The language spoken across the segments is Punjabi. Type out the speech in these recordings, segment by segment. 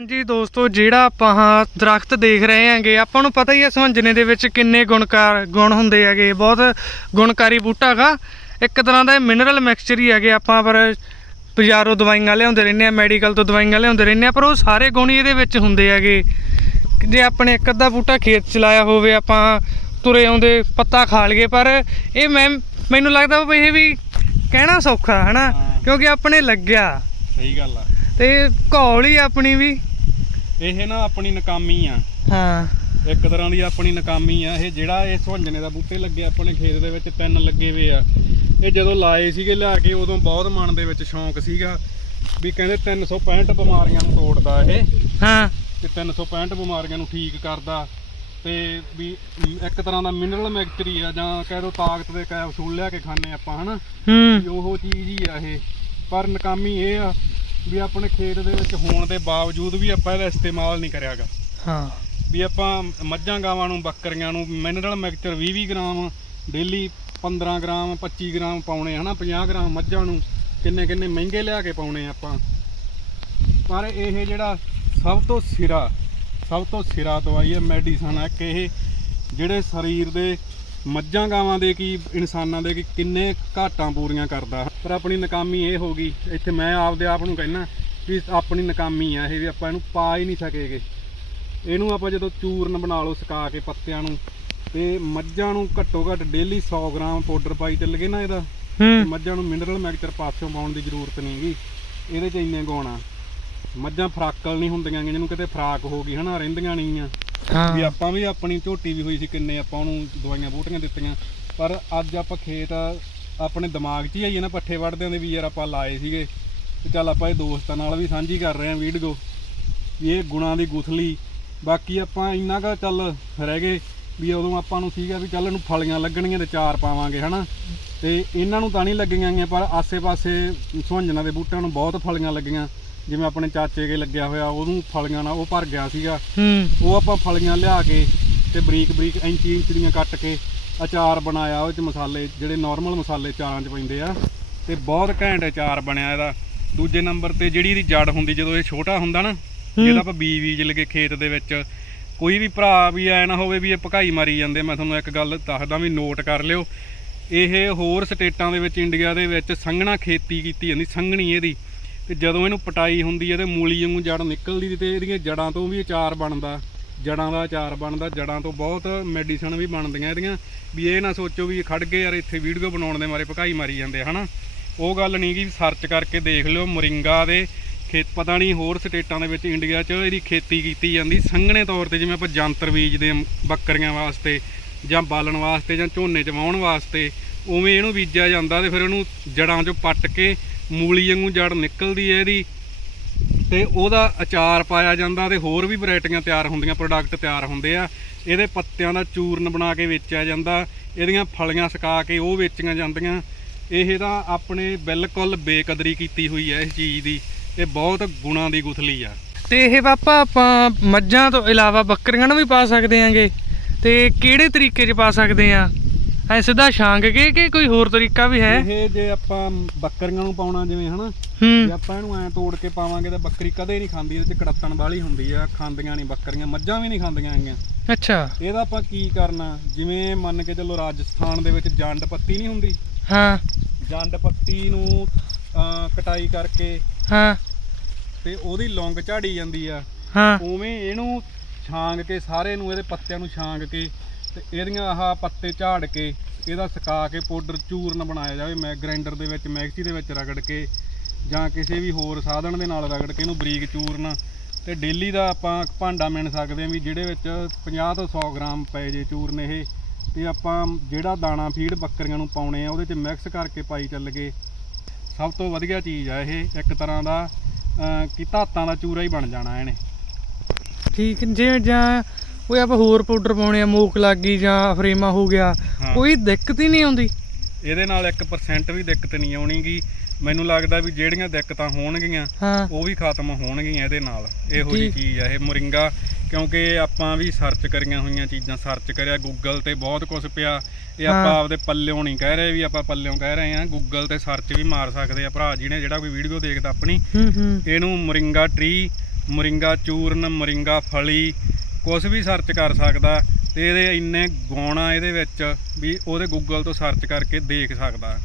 ਹਾਂਜੀ ਦੋਸਤੋ ਜਿਹੜਾ ਆਪਾਂ ਆਹ ਦਰਖਤ ਦੇਖ ਰਹੇ ਹਾਂਗੇ ਆਪਾਂ ਨੂੰ ਪਤਾ ਹੀ ਹੈ ਸਵੰਜਨੇ ਦੇ ਵਿੱਚ ਕਿੰਨੇ ਗੁਣਕਾਰ ਗੁਣ ਹੁੰਦੇ ਹੈਗੇ। ਬਹੁਤ ਗੁਣਕਾਰੀ ਬੂਟਾ ਹੈਗਾ ਇੱਕ ਤਰ੍ਹਾਂ ਦਾ ਮਿਨਰਲ ਮਿਕਸਚਰ ਹੀ ਹੈਗੇ ਆਪਾਂ ਪਰ ਬਾਜ਼ਾਰੋਂ ਦਵਾਈਆਂ ਲਿਆਉਂਦੇ ਰਹਿੰਦੇ ਆ ਮੈਡੀਕਲ ਤੋਂ ਦਵਾਈਆਂ ਲਿਆਉਂਦੇ ਰਹਿੰਦੇ ਆ ਪਰ ਉਹ ਸਾਰੇ ਗੁਣ ਹੀ ਇਹਦੇ ਵਿੱਚ ਹੁੰਦੇ ਹੈਗੇ। ਜੇ ਆਪਣੇ ਇੱਕ ਅੱਧਾ ਬੂਟਾ ਖੇਤ ਚ ਲਾਇਆ ਹੋਵੇ ਆਪਾਂ ਤੁਰੇ ਆਉਂਦੇ ਪੱਤਾ ਖਾ ਲਈਏ ਪਰ ਇਹ ਮੈਂ ਮੈਨੂੰ ਲੱਗਦਾ ਵੀ ਇਹ ਵੀ ਕਹਿਣਾ ਸੌਖਾ ਹੈ ਨਾ ਹਾਂ। ਕਿਉਂਕਿ ਆਪਣੇ ਲੱਗਿਆ। ਸਹੀ ਗੱਲ ਆ। ਤੇ ਘੋਲ ਹੀ ਆਪਣੀ ਵੀ। ਇਹ ਨਾ ਆਪਣੀ ਨਕਾਮੀ ਆ। ਹਾਂ। ਇੱਕ ਤਰ੍ਹਾਂ ਦੀ ਆਪਣੀ ਨਕਾਮੀ ਆ। ਇਹ ਜਿਹੜਾ ਇਹ ਸੁਹੰਜਣੇ ਦਾ ਬੂਟੇ ਲੱਗੇ ਆਪਣੇ ਖੇਤ ਦੇ ਵਿੱਚ ਤਿੰਨ ਲੱਗੇ ਵੇ ਆ। ਇਹ ਜਦੋਂ ਲਾਏ ਸੀਗੇ ਲਿਆ ਕੇ ਉਦੋਂ ਬਹੁਤ ਮਨ ਦੇ ਵਿੱਚ ਸ਼ੌਂਕ ਸੀਗਾ ਵੀ ਕਹਿੰਦੇ 365 ਬਿਮਾਰੀਆਂ ਨੂੰ ਤੋੜਦਾ ਇਹ। ਹਾਂ। ਤੇ 365 ਬਿਮਾਰੀਆਂ ਨੂੰ ਠੀਕ ਕਰਦਾ। ਤੇ ਵੀ ਇੱਕ ਤਰ੍ਹਾਂ ਦਾ ਮਿਨਰਲ ਮਿਕਸਚਰ ਹੀ ਆ ਜਾਂ ਕਹਿ ਦੋ ਤਾਕਤ ਦੇ ਕੈਪਸੂਲ ਲਿਆ ਕੇ ਖਾਣੇ ਆਪਾਂ ਹਨਾ? ਹੂੰ। ਉਹ ਚੀਜ਼ ਹੀ ਆ ਇਹ। ਪਰ ਨਕਾਮੀ ਇਹ ਆ ਵੀ ਆਪਣੇ ਖੇਤ ਦੇ ਵਿੱਚ ਹੋਣ ਦੇ ਬਾਵਜੂਦ ਵੀ ਆਪਾਂ ਇਹਦਾ ਇਸਤੇਮਾਲ ਨਹੀਂ ਕਰਿਆਗਾ। ਹਾਂ। ਵੀ ਆਪਾਂ ਮੱਝਾਂ ਗਾਵਾਂ ਨੂੰ ਬੱਕਰੀਆਂ ਨੂੰ mineral mixture 20-20 gram daily 15 gram 25 gram ਪਾਉਣੇ ਹਨਾ? 50 ਗ੍ਰਾਮ ਮੱਝਾਂ ਨੂੰ ਕਿੰਨੇ ਕਿੰਨੇ ਮਹਿੰਗੇ ਲਿਆ ਕੇ ਪਾਉਣੇ ਆਪਾਂ। ਪਰ ਇਹ ਜਿਹੜਾ ਸਭ ਤੋਂ ਸਿਰਾ ਸਭ ਤੋਂ ਸਿਰਾ ਦਵਾਈ ਹੈ ਮੈਡੀਸਨ ਹੈ ਕਿ ਇਹ ਜਿਹੜੇ ਸਰੀਰ ਦੇ ਮੱਝਾਂ ਗਾਵਾਂ ਦੇ ਕੀ ਇਨਸਾਨਾਂ ਦੇ ਕੀ ਕਿੰਨੇ ਘਾਟਾਂ ਪੂਰੀਆਂ ਕਰਦਾ ਪਰ ਆਪਣੀ ਨਕਾਮੀ ਇਹ ਹੋ ਗਈ ਇੱਥੇ ਮੈਂ ਆਪਦੇ ਆਪ ਨੂੰ ਕਹਿਣਾ ਵੀ ਆਪਣੀ ਨਕਾਮੀ ਆ ਇਹ ਵੀ ਆਪਾਂ ਇਹਨੂੰ ਪਾ ਹੀ ਨਹੀਂ ਸਕੇਗੇ। ਇਹਨੂੰ ਆਪਾਂ ਜਦੋਂ ਚੂਰਨ ਬਣਾ ਲਓ ਸੁਕਾ ਕੇ ਪੱਤਿਆਂ ਨੂੰ ਤੇ ਮੱਝਾਂ ਨੂੰ ਘੱਟੋ ਘੱਟ ਡੇਲੀ 100 ਗ੍ਰਾਮ ਪਾਊਡਰ ਪਾਈ ਚੱਲ ਗਏ ਨਾ ਇਹਦਾ। ਮੱਝਾਂ ਨੂੰ ਮਿਨਰਲ ਮਿਕਸਚਰ ਪਾਸਿਓਂ ਪਾਉਣ ਦੀ ਜ਼ਰੂਰਤ ਨਹੀਂਗੀ ਇਹਦੇ 'ਚ ਇੰਨੇ ਗੁਣ ਆ। ਮੱਝਾਂ ਫਰਾਕਲ ਨਹੀਂ ਹੁੰਦੀਆਂ ਜਿਹਨੂੰ ਕਿਤੇ ਫਰਾਕ ਹੋ ਗਈ ਹਨਾ ਰਹਿੰਦੀਆਂ ਨਹੀਂ ਆ। ਵੀ ਹਾਂ ਆਪਾਂ ਵੀ ਆਪਣੀ ਝੋਟੀ ਵੀ ਹੋਈ ਸੀ ਕਿੰਨੇ ਆਪਾਂ ਉਹਨੂੰ ਦਵਾਈਆਂ ਬੂਟੀਆਂ ਦਿੱਤੀਆਂ। ਪਰ ਅੱਜ ਆਪਾਂ ਖੇਤ ਆਪਣੇ ਦਿਮਾਗ 'ਚ ਹੀ ਆਈ ਹੈ ਨਾ, ਪੱਠੇ ਵੜਦਿਆਂ ਦੇ ਵੀ ਯਾਰ ਆਪਾਂ ਲਾਏ ਸੀਗੇ। ਤੇ ਚੱਲ ਆਪਾਂ ਇਹ ਦੋਸਤਾਂ ਨਾਲ ਵੀ ਸਾਂਝੀ ਕਰ ਰਹੇ ਹਾਂ ਵੀਡੀਓ ਵੀ ਇਹ ਗੁਣਾਂ ਦੀ ਗੁਥਲੀ। ਬਾਕੀ ਆਪਾਂ ਇੰਨਾ ਕੁ ਚੱਲ ਰਹਿ ਗਏ ਵੀ ਉਦੋਂ ਆਪਾਂ ਨੂੰ ਸੀਗਾ ਵੀ ਚੱਲ ਇਹਨੂੰ ਫਲੀਆਂ ਲੱਗਣਗੀਆਂ ਤੇ ਚਾਰ ਪਾਵਾਂਗੇ, ਹਨਾ? ਤੇ ਇਹਨਾਂ ਨੂੰ ਤਾਂ ਨਹੀਂ ਲੱਗੀਆਂ ਗੀਆਂ ਪਰ ਆਸੇ-ਪਾਸੇ ਸੁਹੰਜਣਾ ਦੇ ਬੂਟਿਆਂ ਨੂੰ ਬਹੁਤ ਫਲੀਆਂ ਲੱਗੀਆਂ। ਜਿਵੇਂ ਆਪਣੇ ਚਾਚੇ ਕੇ ਲੱਗਿਆ ਹੋਇਆ ਉਹਨੂੰ ਫਲੀਆਂ ਨਾਲ ਉਹ ਭਰ ਗਿਆ ਸੀਗਾ। ਹੂੰ। ਉਹ ਆਪਾਂ ਫਲੀਆਂ ਲਿਆ ਕੇ ਤੇ ਬਰੀਕ ਬਰੀਕ ਇੰਚੀ ਇੰਚ ਦੀਆਂ ਕੱਟ ਕੇ ਅਚਾਰ ਬਣਾਇਆ ਉਹ ਚ ਮਸਾਲੇ ਜਿਹੜੇ ਨਾਰਮਲ ਮਸਾਲੇ ਚਾਰਾਂ ਚ ਪੈਂਦੇ ਆ ਤੇ ਬਹੁਤ ਘੈਂਟ ਅਚਾਰ ਬਣਿਆ ਇਹਦਾ। ਦੂਜੇ ਨੰਬਰ ਤੇ ਜਿਹੜੀ ਇਹਦੀ ਜੜ ਹੁੰਦੀ ਜਦੋਂ ਇਹ ਛੋਟਾ ਹੁੰਦਾ ਨਾ ਜਿਹਦਾ ਆਪਾਂ ਬੀਜ ਬੀਜ ਲਗੇ ਖੇਤ ਦੇ ਵਿੱਚ ਕੋਈ ਵੀ ਭਰਾ ਵੀ ਐ ਨਾ ਹੋਵੇ ਵੀ ਇਹ ਭਕਾਈ ਮਾਰੀ ਜਾਂਦੇ ਮੈਂ ਤੁਹਾਨੂੰ ਇੱਕ ਗੱਲ ਦੱਸਦਾ ਵੀ ਨੋਟ ਕਰ ਲਿਓ। ਇਹ ਹੋਰ ਸਟੇਟਾਂ ਦੇ ਵਿੱਚ ਇੰਡੀਆ ਦੇ ਵਿੱਚ ਸੰਘਣਾ ਖੇਤੀ ਕੀਤੀ ਜਾਂਦੀ ਸੰਘਣੀ ਇਹਦੀ। ਤੇ ਜਦੋਂ ਇਹਨੂੰ ਪਟਾਈ ਹੁੰਦੀ ਹੈ ਤੇ ਮੂਲੀ ਵਾਂਗੂ ਜੜ ਨਿਕਲਦੀ ਤੇ ਇਹਦੀਆਂ ਜੜਾਂ ਤੋਂ ਵੀ ਅਚਾਰ ਬਣਦਾ। ਜੜਾਂ ਦਾ ਅਚਾਰ ਬਣਦਾ, ਜੜਾਂ ਤੋਂ ਬਹੁਤ ਮੈਡੀਸਨ ਵੀ ਬਣਦੀਆਂ ਇਹਦੀਆਂ। ਵੀ ਇਹ ਨਾ ਸੋਚੋ ਵੀ ਖੜ ਗਏ ਯਾਰ, ਇੱਥੇ ਵੀਡੀਓ ਬਣਾਉਣ ਦੇ ਮਾਰੇ ਭਕਾਈ ਮਾਰੀ ਜਾਂਦੇ ਹਨਾ? ਉਹ ਗੱਲ ਨਹੀਂ ਕਿ ਸਰਚ ਕਰਕੇ ਦੇਖ ਲਿਓ, ਮੋਰਿੰਗਾ ਦੇ ਖੇਤ ਪਤਾ ਨਹੀਂ ਹੋਰ ਸਟੇਟਾਂ ਦੇ ਵਿੱਚ ਇੰਡੀਆ 'ਚ ਇਹਦੀ ਖੇਤੀ ਕੀਤੀ ਜਾਂਦੀ। ਸੰਘਣੇ ਤੌਰ ਤੇ ਜਿਵੇਂ ਆਪਾਂ ਜੰਤਰ ਬੀਜਦੇ ਹਾਂ ਬੱਕਰੀਆਂ ਵਾਸਤੇ ਜਾਂ ਬਾਲਣ ਵਾਸਤੇ ਜਾਂ ਝੋਨੇ 'ਚ ਵਾਹੁਣ ਵਾਸਤੇ, ਉਵੇਂ ਇਹਨੂੰ ਬੀਜਿਆ ਜਾਂਦਾ ਤੇ ਫਿਰ ਉਹਨੂੰ ਜੜਾਂ 'ਚੋਂ ਪੱਟ ਕੇ ਮੂਲੀ ਵਾਂਗੂ ਜੜ ਨਿਕਲਦੀ ਹੈ ਇਹਦੀ ਤੇ ਉਹਦਾ ਅਚਾਰ ਪਾਇਆ ਜਾਂਦਾ ਤੇ ਹੋਰ ਵੀ ਵੈਰਾਈਟੀਆਂ ਤਿਆਰ ਹੁੰਦੀਆਂ ਪ੍ਰੋਡਕਟ ਤਿਆਰ ਹੁੰਦੇ ਆ। ਇਹਦੇ ਪੱਤਿਆਂ ਦਾ ਚੂਰਨ ਬਣਾ ਕੇ ਵੇਚਿਆ ਜਾਂਦਾ, ਇਹਦੀਆਂ ਫਲੀਆਂ ਸੁਕਾ ਕੇ ਉਹ ਵੇਚੀਆਂ ਜਾਂਦੀਆਂ। ਇਹ ਤਾਂ ਆਪਣੇ ਬਿਲਕੁਲ ਬੇਕਦਰੀ ਕੀਤੀ ਹੋਈ ਹੈ ਇਸ ਚੀਜ਼ ਦੀ, ਇਹ ਬਹੁਤ ਗੁਣਾਂ ਦੀ ਗੁਥਲੀ ਆ। ਤੇ ਇਹ ਪਾਪਾ ਆਪਾਂ ਮੱਝਾਂ ਤੋਂ ਇਲਾਵਾ ਬੱਕਰੀਆਂ ਨੂੰ ਵੀ ਪਾ ਸਕਦੇ ਆਂਗੇ। ਤੇ ਕਿਹੜੇ ਤਰੀਕੇ 'ਚ ਪਾ ਸਕਦੇ ਆ? ਐ ਸਿੱਧਾ ਛਾਂਗ ਕੇ ਕਿ ਕੋਈ ਹੋਰ ਤਰੀਕਾ ਵੀ ਹੈ? ਇਹ ਜੇ ਆਪਾਂ ਬੱਕਰੀਆਂ ਨੂੰ ਪਾਉਣਾ ਜਿਵੇਂ ਹਨਾ? ਜੇ ਆਪਾਂ ਇਹਨੂੰ ਐ ਤੋੜ ਕੇ ਪਾਵਾਂਗੇ ਤਾਂ ਬੱਕਰੀ ਕਦੇ ਨਹੀਂ ਖਾਂਦੀ ਇਹਦੇ ਚ ਕੜੱਤਣ ਵਾਲੀ ਹੁੰਦੀ ਆ ਖਾਂਦੀਆਂ ਨਹੀਂ ਬੱਕਰੀਆਂ ਮੱਝਾਂ ਵੀ ਨਹੀਂ ਖਾਂਦੀਆਂ ਹੈਗੀਆਂ। ਅੱਛਾ। ਇਹਦਾ ਆਪਾਂ ਕੀ ਕਰਨਾ? ਜਿਵੇਂ ਮੰਨ ਕੇ ਚੱਲੋ ਰਾਜਸਥਾਨ ਦੇ ਵਿੱਚ ਜੰਡ ਪੱਤੀ ਨਹੀਂ ਹੁੰਦੀ? ਹਾਂ। ਜੰਡ ਪੱਤੀ ਨੂੰ ਕਟਾਈ ਕਰਕੇ ਹਾਂ। ਤੇ ਉਹਦੀ ਲੌਂਗ ਝਾੜੀ ਜਾਂਦੀ ਆ। ਹਾਂ। ਉਵੇਂ ਇਹਨੂੰ ਛਾਂਗ ਕੇ ਸਾਰੇ ਨੂੰ ਇਹਦੇ ਪੱਤਿਆਂ ਨੂੰ ਛਾਂਗ ਕੇ ਤੇ ਇਹਦੀਆਂ ਆਹ ਪੱਤੇ ਝਾੜ ਕੇ ਇਹਦਾ ਸੁਕਾ ਕੇ ਪਾਊਡਰ ਚੂਰਨ ਬਣਾਇਆ ਜਾਵੇ ਮੈਂ ਗ੍ਰਾਈਂਡਰ ਦੇ ਵਿੱਚ ਮੈਕਸੀ ਦੇ ਵਿੱਚ ਰਗੜ ਕੇ ਜਾਂ ਕਿਸੇ ਵੀ ਹੋਰ ਸਾਧਨ ਦੇ ਨਾਲ ਰਗੜ ਕੇ ਇਹਨੂੰ ਬਰੀਕ ਚੂਰਨ ਤੇ ਡੇਲੀ ਦਾ ਆਪਾਂ ਇੱਕ ਭਾਂਡਾ ਮਿਣ ਸਕਦੇ ਹਾਂ ਵੀ ਜਿਹਦੇ ਵਿੱਚ 50 ਤੋਂ 100 ਗ੍ਰਾਮ ਪਏ ਜੇ ਚੂਰਨ ਇਹ ਤੇ ਆਪਾਂ ਜਿਹੜਾ ਦਾਣਾ ਫੀਡ ਬੱਕਰੀਆਂ ਨੂੰ ਪਾਉਣੇ ਆ ਉਹਦੇ 'ਚ ਮਿਕਸ ਕਰਕੇ ਪਾਈ ਚੱਲ ਗਏ ਸਭ ਤੋਂ ਵਧੀਆ ਚੀਜ਼ ਆ ਇਹ ਇੱਕ ਤਰ੍ਹਾਂ ਦਾ ਅਹ, ਕਿ ਧਾਤਾਂ ਦਾ ਚੂਰਾ ਹੀ ਬਣ ਜਾਣਾ ਇਹਨੇ। ਠੀਕ ਜੇ ਜਾਂ ਕੋਈ ਆਪਾਂ ਹੋਰ ਪਾਊਡਰ ਪਾਉਣੇ ਆ ਮੂਕ ਲੱਗੀ ਜਾਂ ਫਰੇਮਾ ਹੋ ਗਿਆ ਹਾਂ। ਕੋਈ ਦਿੱਕਤ ਹੀ ਨਹੀਂ ਆਉਂਦੀ। ਇਹਦੇ ਨਾਲ 1% ਵੀ ਦਿੱਕਤ ਨਹੀਂ ਆਉਣੀਗੀ। ਮੈਨੂੰ ਲੱਗਦਾ ਵੀ ਜਿਹੜੀਆਂ ਦਿੱਕਤਾਂ ਹੋਣਗੀਆਂ ਹਾਂ। ਉਹ ਵੀ ਖਤਮ ਹੋਣਗੀਆਂ ਇਹਦੇ ਨਾਲ। ਇਹੋ ਠੀਕ। ਚੀਜ਼ ਆ ਇਹ ਮੁਰਿੰਗਾ ਕਿਉਂਕਿ ਆਪਾਂ ਵੀ ਸਰਚ ਕਰੀਆਂ ਹੋਈਆਂ ਚੀਜ਼ਾਂ ਸਰਚ ਕਰਿਆ ਗੂਗਲ ਤੇ ਬਹੁਤ ਕੁਝ ਪਿਆ। ਇਹ ਆਪਾਂ ਹਾਂ। ਆਪਦੇ ਪੱਲਿਓਂ ਨਹੀਂ ਕਹਿ ਰਹੇ ਵੀ ਆਪਾਂ ਪੱਲਿਓਂ ਕਹਿ ਰਹੇ ਆ ਗੂਗਲ ਤੇ ਸਰਚ ਵੀ ਮਾਰ ਸਕਦੇ ਆ। ਭਰਾ ਜੀ ਨੇ ਜਿਹੜਾ ਕੋਈ ਵੀਡੀਓ ਦੇਖਦਾ ਆਪਣੀ ਹੂੰ ਹੂੰ। ਇਹਨੂੰ ਮੁਰਿੰਗਾ ਟਰੀ ਮੋਰਿੰਗਾ ਚੂਰਨ ਮੋਰਿੰਗਾ ਫਲੀ ਕੁਝ ਵੀ ਸਰਚ ਕਰ ਸਕਦਾ ਤੇ ਇਹਦੇ ਇੰਨੇ ਗੁਣ ਆ ਇਹਦੇ ਵਿੱਚ ਵੀ ਉਹਦੇ ਗੂਗਲ ਤੋਂ ਸਰਚ ਕਰਕੇ ਦੇਖ ਸਕਦਾ।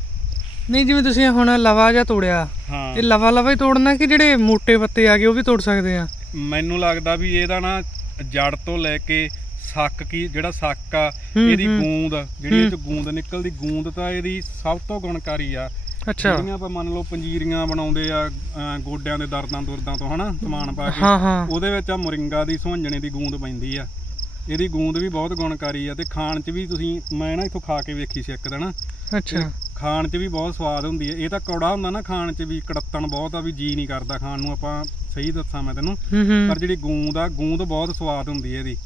ਨਹੀਂ ਜਿਵੇਂ ਤੁਸੀਂ ਹੁਣ ਲਵਾ ਜਾਂ ਤੋੜਿਆ ਹਾਂ। ਇਹ ਲਵਾ ਲਵਾ ਹੀ ਤੋੜਨਾ ਕਿ ਜਿਹੜੇ ਮੋٹے ਪੱਤੇ ਆ ਗਏ ਉਹ ਵੀ ਤੋੜ ਸਕਦੇ ਆ? ਮੈਨੂੰ ਲੱਗਦਾ ਵੀ ਇਹਦਾ ਨਾ ਜੜ ਤੋਂ ਲੈ ਕੇ ਸੱਕ ਕੀ ਜਿਹੜਾ ਸੱਕ ਆ ਇਹਦੀ। ਗੂੰਦ ਜਿਹੜੀ ਇਹ ਚ ਗੂੰਦ ਨਿਕਲਦੀ ਗੂੰਦ ਤਾਂ ਇਹਦੀ ਸਭ ਤੋਂ ਗੁਣਕਾਰੀ ਆ। ਅੱਛਾ। ਜਿਹੜੀਆਂ ਆਪਾਂ ਮੰਨ ਲਓ ਪੰਜੀਰੀਆਂ ਬਣਾਉਂਦੇ ਆ ਅਹ ਗੋਡਿਆਂ ਦੇ ਦਰਦਾਂ ਦੁਰਦਾਂ ਤੋਂ ਹਨਾ ਸਮਾਨ ਪਾ ਕੇ। ਹਾਂ ਹਾਂ। ਉਹਦੇ ਵਿੱਚ ਆ ਮੁਰਿੰਗਾ ਦੀ ਸੁਹੰਜਣੇ ਦੀ ਗੂੰਦ ਪੈਂਦੀ ਆ। ਇਹਦੀ ਗੂੰਦ ਵੀ ਬਹੁਤ ਗੁਣਕਾਰੀ ਆ ਤੇ ਖਾਣ 'ਚ ਵੀ ਤੁਸੀਂ ਮੈਂ ਨਾ ਇੱਥੋਂ ਖਾ ਕੇ ਵੇਖੀ ਸੀ ਇੱਕ ਦਿਨ। ਅੱਛਾ। ਖਾਣ 'ਚ ਵੀ ਬਹੁਤ ਸਵਾਦ ਹੁੰਦੀ ਹੈ ਇਹ ਤਾਂ ਕੌੜਾ ਹੁੰਦਾ ਨਾ ਖਾਣ 'ਚ ਵੀ ਕੜੱਤਣ ਬਹੁਤ ਆ ਵੀ ਜੀ ਨਹੀਂ ਕਰਦਾ ਖਾਣ ਨੂੰ ਆਪਾਂ ਸਹੀ ਦੱਸਾਂ ਮੈਂ ਤੈਨੂੰ। ਹੂੰ ਹੂੰ। ਪਰ ਜਿਹੜੀ ਗੂੰਦ ਆ ਗੂੰਦ ਬਹੁਤ ਸਵਾਦ ਹੁੰਦੀ ਹੈ ਇਹਦੀ।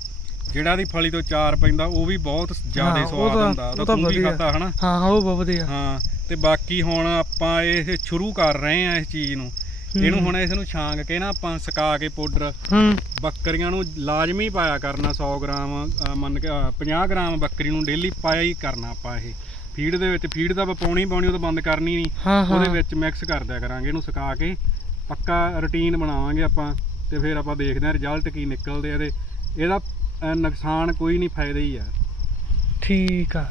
ਜਿਹੜਾ ਦੀ ਫਲੀ ਤੋਂ ਚਾਰ ਪੈਂਦਾ ਉਹ ਵੀ ਬਹੁਤ ਜ਼ਿਆਦਾ ਹਾਂ, ਉਹ ਸਵਾਦ ਤਾਂ- ਹੁੰਦਾ। ਉਹ ਤਾਂ ਤੂੰ ਵੀ ਵਧੀਆ। ਖਾਦਾ ਹਨਾ? ਹਾਂ ਹਾਂ ਉਹ ਬਹੁਤ ਵਧੀਆ। ਹਾਂ। ਤੇ ਬਾਕੀ ਹੁਣ ਆਪਾਂ ਇਹ ਸ਼ੁਰੂ ਕਰ ਰਹੇ ਆ ਇਸ ਚੀਜ਼ ਨੂੰ। ਇਹਨੂੰ ਹੁਣ ਇਸ ਨੂੰ ਛਾਂਗ ਕੇ ਨਾ ਆਪਾਂ ਸੁਕਾ ਕੇ ਪਾਊਡਰ। ਹੂੰ। ਬੱਕਰੀਆਂ ਨੂੰ ਲਾਜ਼ਮੀ ਪਾਇਆ ਕਰਨਾ 100 ਗ੍ਰਾਮ ਮੰਨ ਕੇ ਅਹ 50 ਗ੍ਰਾਮ ਬੱਕਰੀ ਨੂੰ ਡੇਲੀ ਪਾਇਆ ਹੀ ਕਰਨਾ ਆਪਾਂ ਇਹ। ਫੀਡ ਦੇ ਵਿੱਚ ਫੀਡ ਤਾਂ ਪਾਉਣੀ ਪਾਉਣੀ ਉਹ ਤਾਂ ਬੰਦ ਕਰਨੀ ਨਹੀਂ। ਉਹਦੇ ਵਿੱਚ ਮਿਕਸ ਕਰ ਦਿਆ ਕਰਾਂਗੇ ਇਹਨੂੰ ਸੁਕਾ ਕੇ ਪੱਕਾ ਰੁਟੀਨ ਬਣਾਵਾਂਗੇ ਆਪਾਂ ਤੇ ਫਿਰ ਆਪਾਂ ਦੇਖਦੇ ਹਾਂ ਰਿਜ਼ਲਟ ਕੀ ਨਿਕਲਦੇ ਆ ਇਹਦੇ ਇਹਦਾ ਨੁਕਸਾਨ ਕੋਈ ਨਹੀਂ ਫਾਇਦਾ ਹੀ ਆ। ਠੀਕ ਆ।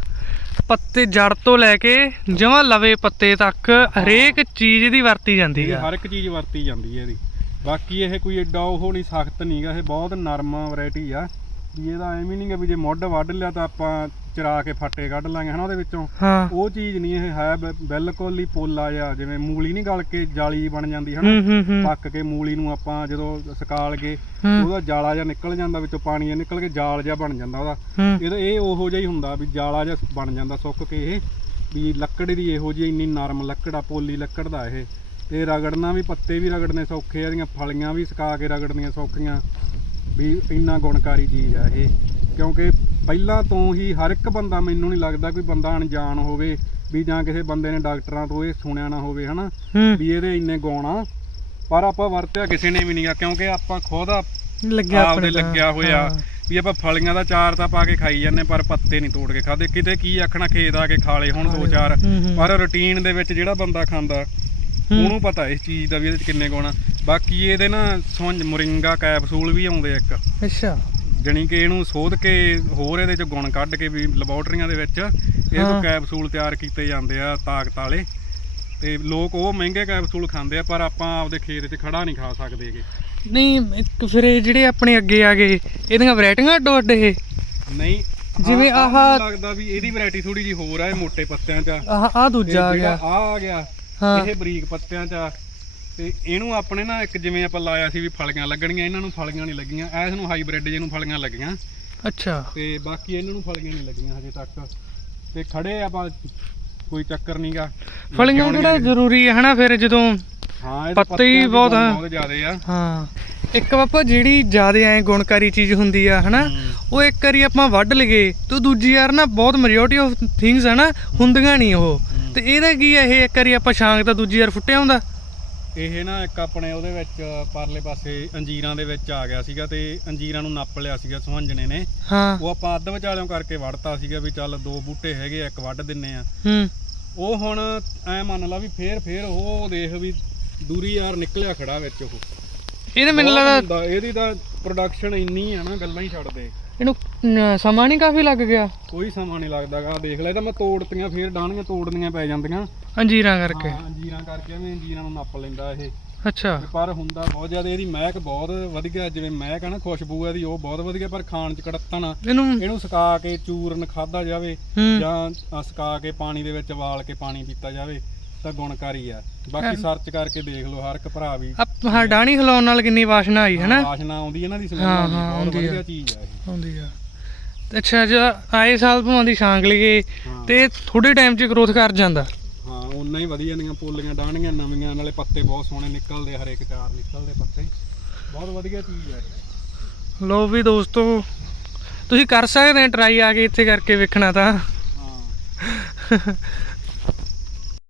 ਪੱਤੇ ਜੜ ਤੋਂ ਲੈ ਕੇ ਜਮਾਂ ਲਵੇ ਪੱਤੇ ਤੱਕ ਹਰੇਕ ਚੀਜ਼ ਦੀ ਵਰਤੀ ਜਾਂਦੀ ਆ। ਹਰ ਇੱਕ ਚੀਜ਼ ਵਰਤੀ ਜਾਂਦੀ ਹੈ ਇਹਦੀ। ਬਾਕੀ ਇਹ ਕੋਈ ਏਡਾ ਉਹ ਨਹੀਂ ਸਖਤ ਨਹੀਂਗਾ ਇਹ ਬਹੁਤ ਨਰਮ ਵੈਰਾਈਟੀ ਆ। ਵੀ ਇਹਦਾ ਐਵੇਂ ਨਹੀਂਗਾ ਵੀ ਜੇ ਮੁੱਢ ਵੱਢ ਲਿਆ ਤਾਂ ਆਪਾਂ ਚਰਾ ਕੇ ਫੱਟੇ ਕੱਢ ਲਾਂਗੇ ਹਨਾ ਉਹਦੇ ਵਿੱਚੋਂ। ਹਾਂ। ਉਹ ਚੀਜ਼ ਨਹੀਂ ਇਹ ਹੈ ਬ- ਬਿਲਕੁਲ ਹੀ ਪੋਲਾ ਜਿਹਾ ਜਿਵੇਂ ਮੂਲੀ ਨਹੀਂ ਗਲ ਕੇ ਜਾਲੀ ਬਣ ਜਾਂਦੀ ਹਨਾ। ਹੂੰ ਹੂੰ ਹੂੰ। ਪੱਕ ਕੇ ਮੂਲੀ ਨੂੰ ਆਪਾਂ ਜਦੋਂ ਸਕਾਲ ਕੇ ਹੂੰ। ਉਹਦਾ ਜਾਲਾ ਜਿਹਾ ਨਿਕਲ ਜਾਂਦਾ ਵਿੱਚੋਂ ਪਾਣੀ ਜਿਹਾ ਨਿਕਲ ਕੇ ਜਾਲ ਜਿਹਾ ਬਣ ਜਾਂਦਾ ਉਹਦਾ। ਹੂੰ। ਇਹਦਾ ਇਹ ਉਹੋ ਜਿਹਾ ਹੀ ਹੁੰਦਾ ਵੀ ਜਾਲਾ ਜਿਹਾ ਬਣ ਜਾਂਦਾ ਸੁੱਕ ਕੇ ਇਹ। ਵੀ ਲੱਕੜ ਦੀ ਇਹੋ ਜਿਹੀ ਇੰਨੀ ਨਰਮ ਲੱਕੜ ਆ ਪੋਲੀ ਲੱਕੜ ਦਾ ਇਹ। ਤੇ ਰਗੜਨਾ ਵੀ ਪੱਤੇ ਵੀ ਰਗੜਨੇ ਸੌਖੇ ਆ ਇਹਦੀਆਂ ਫਲੀਆਂ ਵੀ ਸੁਕਾ ਕੇ ਰਗੜਨੀਆਂ ਸੌਖੀਆਂ। ਵੀ ਇੰਨਾ ਗੁਣਕਾਰੀ ਚੀਜ਼ ਆ ਇਹ ਕਿਉਂਕਿ ਪਹਿਲਾਂ ਤੋਂ ਹੀ ਹਰ ਇੱਕ ਬੰਦਾ ਮੈਨੂੰ ਨਹੀਂ ਲੱਗਦਾ ਕੋਈ ਬੰਦਾ ਅਣਜਾਣ ਹੋਵੇ ਵੀ ਜਾਂ ਕਿਸੇ ਬੰਦੇ ਨੇ ਡਾਕਟਰਾਂ ਤੋਂ ਇਹ ਸੁਣਿਆ ਨਾ ਹੋਵੇ ਹਨਾ ਵੀ ਇਹਦੇ ਇੰਨੇ ਗੁਣ ਆ ਪਰ ਆਪਾਂ ਵਰਤਿਆ ਕਿਸੇ ਨੇ ਵੀ ਨਹੀਂਗਾ ਕਿਉਂਕਿ ਆਪਾਂ ਖੁਦ ਆ ਲੱਗਿਆ ਆਪਣੇ। ਲੱਗਿਆ ਹੋਇਆ। ਵੀ ਆਪਾਂ ਫਲੀਆਂ ਦਾ ਚਾਰ ਤਾਂ ਪਾ ਕੇ ਖਾਈ ਜਾਂਦੇ ਪਰ ਪੱਤੇ ਨਹੀਂ ਤੋੜ ਕੇ ਖਾਦੇ ਕਿਤੇ ਕੀ ਆਖਣਾ ਖੇਤ ਆ ਕੇ ਖਾ ਲਏ ਹੁਣ ਦੋ ਚਾਰ। ਪਰ ਰੁਟੀਨ ਦੇ ਵਿੱਚ ਜਿਹੜਾ ਬੰਦਾ ਖਾਂਦਾ। ਉਹਨੂੰ ਪਤਾ ਇਸ ਚੀਜ਼ ਦਾ ਵੀ ਇਹਦੇ ਚ ਕਿੰਨੇ ਗੁਣ ਬਾਕੀ ਇਹਦੇ ਨਾ ਸੁੰਜ ਮੁਰਿੰਗਾ ਕੈਪਸੂਲ ਵੀ ਆਉਂਦੇ ਇੱਕ। ਅੱਛਾ। ਜਣੀ ਕਿ ਇਹਨੂੰ ਸੋਧ ਕੇ ਹੋਰ ਇਹਦੇ ਚ ਗੁਣ ਕੱਢ ਕੇ ਵੀ ਲੈਬੋਰਟਰੀਆਂ ਦੇ ਵਿੱਚ ਇਹ। ਤੋਂ ਕੈਪਸੂਲ ਤਿਆਰ ਕੀਤੇ ਜਾਂਦੇ ਆ ਤਾਕਤ ਵਾਲੇ। ਤੇ ਲੋਕ ਉਹ ਮਹਿੰਗੇ ਕੈਪਸੂਲ ਖਾਂਦੇ ਆ ਪਰ ਆਪਾਂ ਆਪਦੇ ਖੇਤ 'ਚ ਖੜਾ ਨਹੀਂ ਖਾ ਸਕਦੇਗੇ ਨਹੀਂ ਇੱਕ ਫਿਰ ਇਹ ਜਿਹੜੇ ਆਪਣੇ ਅੱਗੇ ਆ ਗਏ ਇਹਦੀਆਂ ਵੈਰਾਈਟੀਆਂ ਅੱਡੋ ਅੱਡ ਇਹ? ਨਹੀਂ ਜਿਵੇਂ ਆਹ- ਲੱਗਦਾ ਵੀ ਇਹਦੀ ਵੈਰਾਈਟੀ ਥੋੜੀ ਜੀ ਹੋਰ ਆ ਇਹ ਮੋٹے ਪੱਤਿਆਂ 'ਚ ਆਹ ਆ ਦੂਜਾ ਆ ਗਿਆ। ਆ ਆ ਗਿਆ। ਹਾਂ। ਇਹ ਬਰੀਕ ਪੱਤਿਆਂ 'ਚ ਆ। ਤੇ ਇਹਨੂੰ ਆਪਣੇ ਨਾ ਇੱਕ ਜਿਵੇਂ ਆਪਾਂ ਲਾਇਆ ਸੀ ਵੀ ਫਲੀਆਂ ਲੱਗਣਗੀਆਂ ਇਹਨਾਂ ਨੂੰ ਫਲੀਆਂ ਨਹੀਂ ਲੱਗੀਆਂ। ਐਸ ਨੂੰ ਹਾਈਬ੍ਰਿਡ ਜਿਹਨੂੰ ਫਲੀਆਂ ਲੱਗੀਆਂ। ਅੱਛਾ। ਤੇ ਬਾਕੀ ਇਹਨਾਂ ਨੂੰ ਫਲੀਆਂ ਨਹੀਂ ਲੱਗੀਆਂ ਹਜੇ ਤੱਕ। ਤੇ ਖੜੇ ਆਪਾਂ ਕੋਈ ਚੱਕਰ ਨਹੀਂਗਾ ਫਲੀਆਂ ਕਿਹੜਾ ਜ਼ਰੂਰੀ ਹੈ ਹਨਾ ਫਿਰ ਜਦੋਂ ਹਾਂ ਇਹਦੇ ਪੱਤੇ ਹੀ ਪੱਤਿਆਂ ਦੀ ਬਹੁਤ ਆ। ਬਹੁਤ ਜ਼ਿਆਦੇ ਆ। ਹਾਂ। ਇੱਕ ਪਾਪਾ ਜਿਹੜੀ ਜ਼ਿਆਦਾ ਐ ਗੁਣਕਾਰੀ ਚੀਜ਼ ਹੁੰਦੀ ਆ ਹਨਾ ਉਹ ਇੱਕ ਵਾਰੀ ਆਪਾਂ ਵੱਢ ਲਈਏ ਤੇ ਦੂਜੀ ਯਾਰ ਨਾ ਬਹੁਤ ਮੈਜੋਰਟੀ ਆਫ ਥਿੰਗਸ ਹਨਾ ਹੁੰਦੀਆਂ ਨਹੀਂ ਉਹ। ਤੇ ਇਹਦਾ ਕੀ ਆ ਇਹ ਇੱਕ ਵਾਰੀ ਆਪਾਂ ਛਾਂਗ ਤਾਂ ਦੂਜੀ ਵਾਰ ਫੁੱਟਿਆ ਹੁੰਦਾ? ਇਹ ਨਾ ਇੱਕ ਆਪਣੇ ਉਹਦੇ ਵਿੱਚ ਪਰਲੇ ਪਾਸੇ ਅੰਜੀਰਾਂ ਦੇ ਵਿੱਚ ਆ ਗਿਆ ਸੀਗਾ ਤੇ ਅੰਜੀਰਾਂ ਨੂੰ ਨੱਪ ਲਿਆ ਸੀਗਾ ਸੁਹੰਜਣੇ ਨੇ। ਹਾਂ। ਉਹ ਆਪਾਂ ਅੱਧ ਵਿਚਾਲਿਓਂ ਕਰਕੇ ਵੜਤਾ ਸੀਗਾ ਵੀ ਚੱਲ ਦੋ ਬੂਟੇ ਹੈਗੇ ਆ, ਇੱਕ ਵੱਢ ਦਿੰਨੇ ਆ। ਹੂੰ। ਉਹ ਹੁਣ ਐ ਮੰਨ ਲਾ ਵੀ ਫੇਰ ਫੇਰ ਉਹ ਦੇਖ ਵੀ ਦੂਰੀ ਯਾਰ ਨਿਕਲਿਆ ਖੜਾ ਵਿੱਚ ਉਹ। ਇਹਨੇ ਮੈਨੂੰ ਲੱਗਦਾ ਹੁੰਦਾ, ਇਹਦੀ ਤਾਂ ਪ੍ਰੋਡਕਸ਼ਨ ਇੰਨੀ ਆ ਨਾ ਗੱਲਾਂ ਹੀ ਛੱਡ ਦੇ ਇਹਨੂੰ ਅਮ, ਸਮਾਂ ਨਹੀਂ ਕਾਫੀ ਲੱਗ ਗਿਆ। ਕੋਈ ਸਮਾਂ ਨਹੀਂ ਲੱਗਦਾਗਾ ਦੇਖ ਲੈ ਇਹ ਤਾਂ ਮੈਂ ਤੋੜਤੀਆਂ ਫੇਰ ਡਾਣੀਆਂ ਤੋੜਨੀਆਂ ਪੈ ਜਾਂਦੀਆਂ। ਅੰਜੀਰਾਂ ਕਰਕੇ। ਹਾਂ ਅੰਜੀਰਾਂ ਕਰਕੇ ਐਵੇਂ ਅੰਜੀਰਾਂ ਨੂੰ ਨੱਪ ਲੈਂਦਾ ਇਹ। ਅੱਛਾ। ਪਰ ਹੁੰਦਾ ਬਹੁਤ ਜ਼ਿਆਦਾ ਇਹਦੀ ਮਹਿਕ ਬਹੁਤ ਵਧੀਆ ਜਿਵੇਂ ਮਹਿਕ ਆ ਨਾ ਖੁਸ਼ਬੂ ਇਹਦੀ ਉਹ ਬਹੁਤ ਵਧੀਆ ਪਰ ਖਾਣ ਚ ਕੜੱਤਣ ਆ। ਇਹਨੂੰ ਇਹਨੂੰ ਸੁਕਾ ਕੇ ਚੂਰਨ ਖਾਦਾ ਜਾਵੇ ਹੂੰ। ਜਾਂ ਅ, ਸੁਕਾ ਕੇ ਪਾਣੀ ਦੇ ਵਿੱਚ ਉਬਾਲ ਕੇ ਪਾਣੀ ਪੀਤਾ ਜਾਵੇ। ਤਾਂ ਗੁਣਕਾਰੀ ਆ। ਬਾਕੀ ਸਰਚ ਕਰਕੇ ਦੇਖ ਲਓ ਹਰ ਇੱਕ ਭਰਾ ਵੀ ਹਾਂ ਡਾਣੀ ਖਲਾਉਣ ਨਾਲ ਕਿੰਨੀ ਵਾਸ਼ਨਾ ਆਈ ਹਨਾ? ਵਾਸ਼ਨਾ ਆਉਂਦੀ ਇਹਨਾਂ ਦੀ ਹਾਂ, ਆਉਂਦੀ ਹਾਂ, ਬਹੁਤ ਆਉਂਦੀ। ਵਧੀਆ ਚੀਜ਼ ਆ ਇਹ। ਹੁੰਦੀ ਆ। ਅੱਛਾ ਜੇ ਆਏ ਸਾਲ ਭਾਵੇਂ ਦੀ ਛਾਂਗ ਲਈਏ ਹਾਂ। ਤੇ ਥੋੜੇ ਟਾਈਮ 'ਚ ਗਰੋਥ ਕਰ ਜਾਂਦਾ। ਹਾਂ ਉਨਾ ਹੀ ਵਧੀਆ ਨੀਆਂ ਪੋਲੀਆਂ ਡਾਣੀਆਂ ਨਵੀਆਂ ਨਾਲੇ ਪੱਤੇ ਬਹੁਤ ਸੋਹਣੇ ਨਿਕਲਦੇ ਹਰੇਕ ਚਾਰ ਨਿਕਲਦੇ ਪੱਤੇ ਬਹੁਤ ਵਧੀਆ ਚੀਜ਼ ਆ ਇਹ। ਲੋ ਵੀ ਦੋਸਤੋ ਤੁਸੀਂ ਕਰ ਸਕਦੇ ਆ ਟਰਾਈ ਆ ਕੇ ਇੱਥੇ ਕਰਕੇ ਵੇਖਣਾ ਤਾਂ। ਹਾਂ।